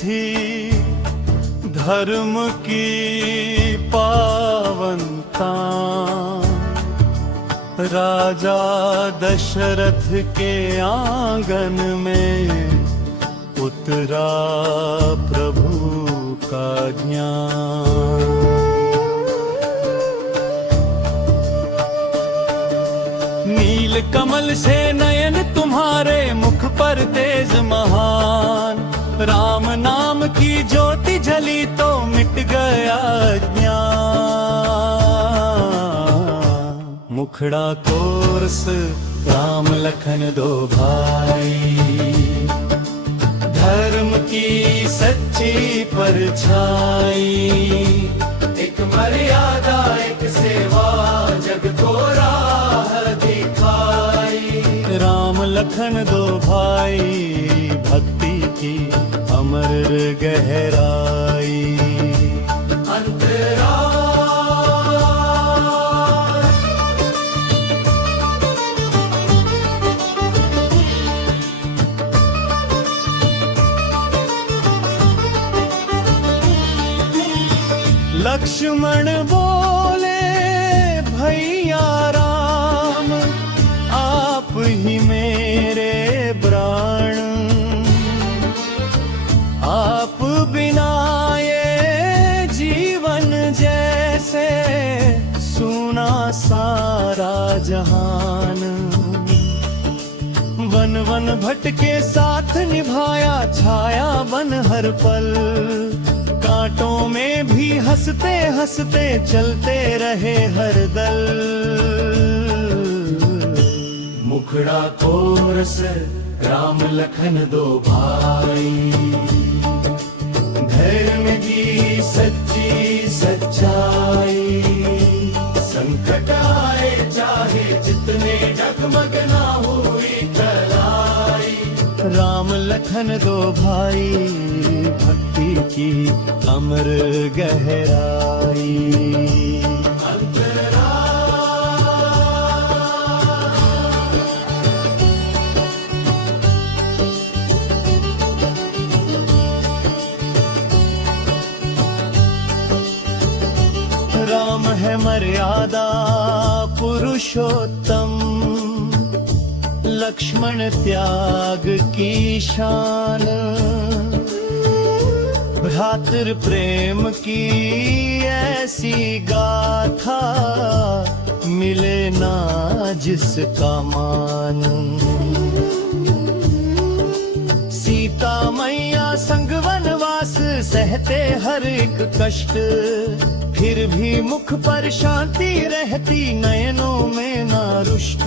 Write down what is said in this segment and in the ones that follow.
थी धर्म की पावनता। राजा दशरथ के आंगन में उतरा प्रभु का ज्ञान। नील कमल से नयन तुम्हारे मुख पर तेज महान। राम नाम की ज्योति जली तो मिट गया ज्ञान। मुखड़ा कोर्स राम लखन दो भाई, धर्म की सच्ची परछाई। एक मर्यादा एक सेवा जग को राह दिखाई। राम लखन दो भाई भक्ति की अमर गहराई। लक्ष्मण बोले भैया राम, आप ही मेरे प्राण। आप बिना ये जीवन जैसे सुना सारा जहान। वन वन भटके साथ निभाया छाया बन हर पल। कांटों में भी हंसते हंसते चलते रहे हर दल। मुखड़ा कोरस राम लखन दो भाई, धर्म की सच्ची सच्चाई। संकट आए चाहे जितने डगमग ना हुई कलाई। राम लखन दो भाई भक्ति की अमर गहराई। राम है मर्यादा पुरुषोत्तम, लक्ष्मण त्याग की शान। भ्रातृ प्रेम की ऐसी गाथा मिले ना जिसका मान। सीता मैया संग वनवास सहते हर एक कष्ट। फिर भी मुख पर शांति रहती नयनों में ना रुष्ट।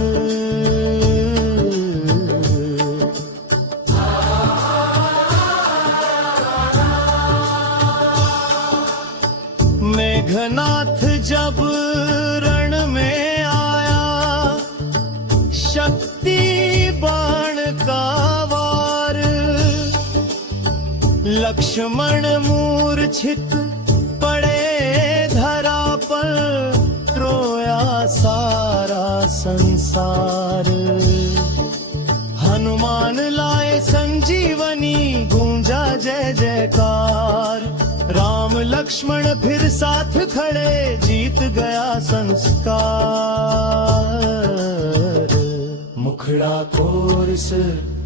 मेघनाथ जब रण में आया, शक्ति बाण का वार। लक्ष्मण मूर्छित पड़े धरा पर, रोया सारा संसार। हनुमान लाए संजीवनी, गूंजा जय जयकार। राम लक्ष्मण फिर साथ खड़े, जीत गया संस्कार। मुखड़ा कोर्स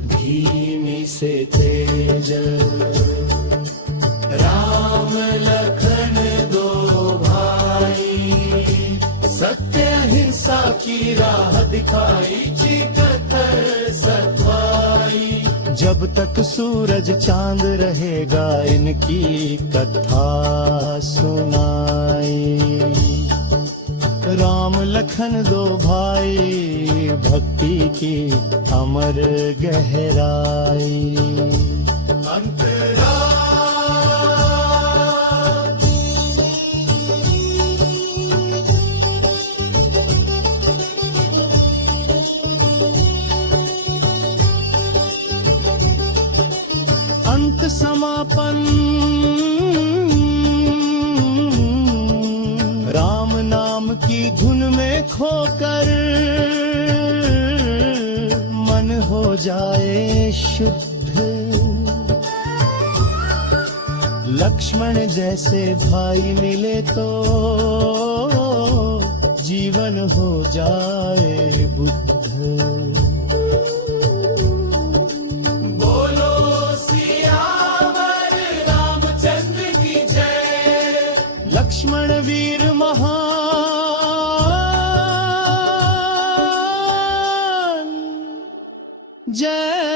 धीमी से तेज, राम लखन दो भाई। सत्य अहिंसा की राह दिखाई, चीकथर सत्वाई। जब तक सूरज चांद रहेगा इनकी कथा सुनाई। राम लखन दो भाई भक्ति की अमर गहराई। अंतरा अंत समापन राम नाम की धुन में खोकर मन हो जाए शुद्ध। लक्ष्मण जैसे भाई मिले तो जीवन हो जाए बुद्ध। बोलो सियावर रामचंद्र की जय। लक्ष्मण वीर महान जय।